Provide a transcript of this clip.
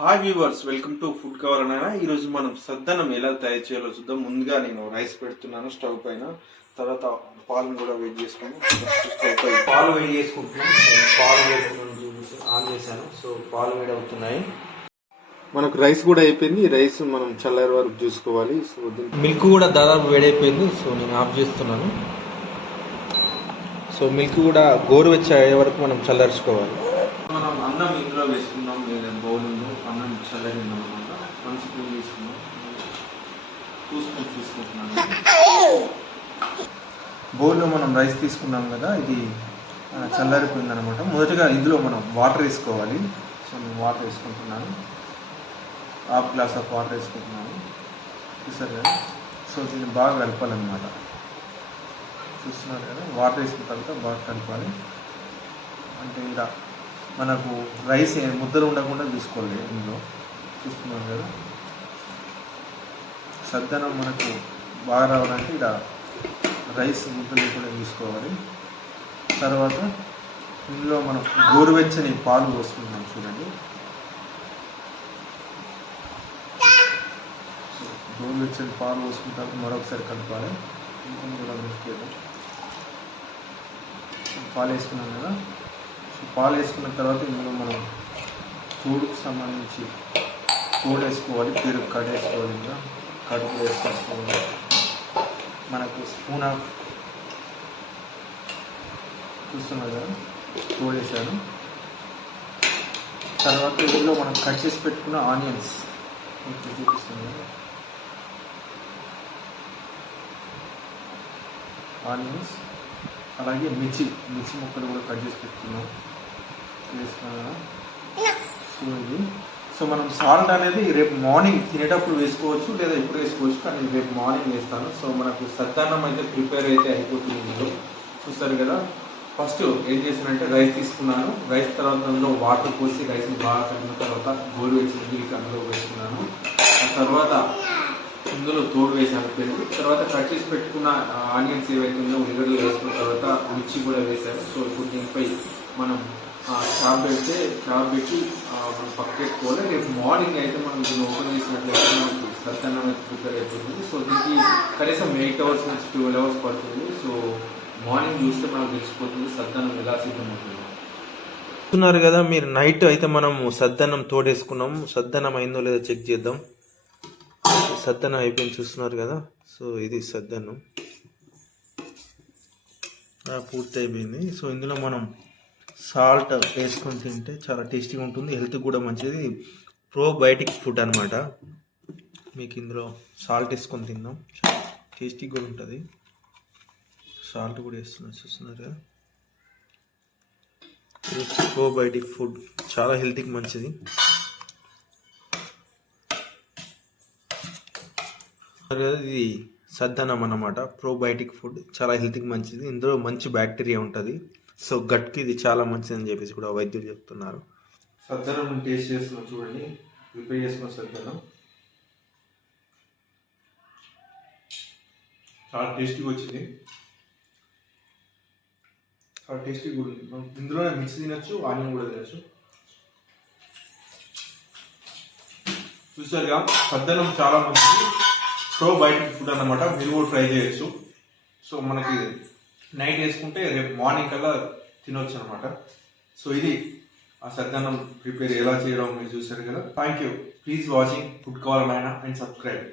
Hi viewers, welcome to food cover అన్న. ఈరోజు మనం సద్దన్నం ఎలా తయారు చేయాలో చూద్దాం. ముందుగా నేను రైస్ పెడుతున్నాను స్టవ్ పైన. తర్వాత పాలను కూడా వేడి చేసుకుని స్టవ్ పై పాలు వేడి చేసుకుంటున్నాను. పాలు ఆన్ చేశాను. సో పాలు వేడి అవుతున్నాయి. మనకు రైస్ కూడా అయిపోయింది. రైస్ మనం చల్లారి వరకు చూసుకోవాలి. సో మిల్క్ కూడా దాదాపు వేడైపోయింది. సో నేను ఆఫ్ చేస్తున్నాను. సో మిల్క్ కూడా గోరువెచ్చ అయ్యే వరకు మనం చల్లార్చుకోవాలి. మనం అన్నం ఇందులో వేసుకున్నాం. లేదా బౌల్లో అన్నం చల్లగిందాం అనమాట. 1 స్పూన్ తీసుకున్నాం. 2 స్పూన్స్ తీసుకుంటున్నాను. బౌల్లో మనం రైస్ తీసుకున్నాం కదా, ఇది చల్లారిపోయింది అనమాట. మొదటగా ఇందులో మనం వాటర్ వేసుకోవాలి. సో నేను వాటర్ వేసుకుంటున్నాను. హాఫ్ గ్లాస్ ఆఫ్ వాటర్ వేసుకుంటున్నాను. చూసారు కదా. సో దీన్ని బాగా కలపాలన్నమాట. చూస్తున్నారు కదా, వాటర్ వేసుకున్న తర్వాత బాగా కలపాలి. అంటే ఇలా మనకు రైస్ ముద్దలు ఉండకుండా తీసుకోవాలి. ఇందులో చూస్తున్నాం కదా. సద్దన్నం మనకు బాగా రావాలంటే ఇలా రైస్ ముద్దలు కూడా తీసుకోవాలి. తర్వాత ఇందులో మనం గోరువెచ్చని పాలు పోసుకుంటున్నాం. చూడండి, గోరువెచ్చని పాలు పోసుకున్న తర్వాత మరొకసారి కలపాలి. ఇంకొంచెం కూడా మిక్స్ పాలు వేసుకున్నాం కదా. పాలు వేసుకున్న తర్వాత ఇందులో మనం తోడుకు సంబంధించి తోడు వేసుకోవాలి. పెరుగు కట్ వేసుకోవాలి. ఇంకా కడుపు వేసుకోవాలి. మనకు స్పూన్ ఆఫ్ చూస్తున్నారు కదా, తోడు వేసాను. తర్వాత ఇందులో మనం కట్ చేసి పెట్టుకున్న ఆనియన్స్ ఇప్పుడు చూపిస్తుంది కదా. ఆనియన్స్ అలాగే మిర్చి ముక్కలు కూడా కట్ చేసి పెట్టుకున్నాం. వేసుకున్నా. సో ఇది సో మనం సాల్ట్ అనేది రేపు మార్నింగ్ తినేటప్పుడు వేసుకోవచ్చు, లేదా ఇప్పుడు వేసుకోవచ్చు, కానీ రేపు మార్నింగ్ వేస్తాను. సో మనకు సద్దన్నం అయితే ప్రిపేర్ అయితే అయిపోతుంది. ఇందులో చూస్తారు కదా. ఫస్ట్ ఏం చేశానంటే రైస్ తీసుకున్నాను. రైస్ తర్వాత అందులో వాటర్ పోసి రైస్ని బాగా కట్టిన తర్వాత గోరువెచ్చని మిల్క్ అందులో వేసుకున్నాను. ఆ తర్వాత ఇందులో తోడు వేసాను పెరుగు. తర్వాత కట్ చేసి పెట్టుకున్న ఆనియన్స్ ఏవైతే ఉందో ఉల్లిగడ్డలు వేసుకున్న తర్వాత మిర్చి కూడా వేసాను. సో ఇప్పుడు దీనిపై మనం చాప్ పెట్టి మనం పక్కెట్టుకోవాలి. రేపు మార్నింగ్ అయితే మనం దీన్ని ఓపెన్ చేసినట్లయితే మనకు సద్దన్నం అయితే ప్రిపేర్ అయిపోతుంది. సో దీనికి కనీసం 8 hours నుంచి 12 hours పడుతుంది. సో మార్నింగ్ చూస్తే మనకు తెలిసిపోతుంది సద్దన్నం ఎలా సిద్ధమవుతుంది. చూస్తున్నారు కదా మీరు, నైట్ అయితే మనము సద్దన్నం తోడేసుకున్నాము. సద్దన్నం అయిందో లేదో చెక్ చేద్దాం. సద్దన్నం అయిపోయింది, చూస్తున్నారు కదా. సో ఇది సద్దన్నం పూర్తి అయిపోయింది. సో ఇందులో మనం సాల్ట్ వేసుకొని తింటే చాలా టేస్టీగా ఉంటుంది. హెల్త్ కూడా మంచిది. ప్రోబయోటిక్ ఫుడ్ అనమాట. మీకు ఇందులో సాల్ట్ వేసుకొని తిన్నాం, టేస్టీగా కూడా ఉంటుంది. సాల్ట్ కూడా వేస్తున్నాం, చూస్తున్నారు కదా. ప్రోబయోటిక్ ఫుడ్ చాలా హెల్త్కి మంచిది. ఇది సద్దన్నం అన్నమాట. ప్రోబయోటిక్ ఫుడ్ చాలా హెల్త్కి మంచిది. ఇందులో మంచి బ్యాక్టీరియా ఉంటుంది. సో గట్కి ఇది చాలా మంచిది అని చెప్పేసి కూడా వైద్యులు చెప్తున్నారు. సద్దన్నం టేస్ట్ చేస్తున్నాం, చూడండి. ప్రిపేర్ చేసుకున్న సద్దన్నం చాలా టేస్టీగా వచ్చింది. చాలా టేస్టీగా కూడా ఉంది. మనం ఇందులోనే మిక్స్ తినచ్చు, ఆనియన్ కూడా తినచ్చు. చూసారుగా, సద్దన్నం చాలా మంచిది. ప్రోబయోటిక్ ఫుడ్ అన్నమాట. మీరు కూడా ట్రై చేయొచ్చు. సో మనకి నైట్ వేసుకుంటే రేపు మార్నింగ్ కల్లా తినొచ్చు అనమాట. సో ఇది ఆ సద్దన్నం ప్రిపేర్ ఎలా చేయడం మీరు చూసారు కదా. Thank you. Please watching food cover and subscribe.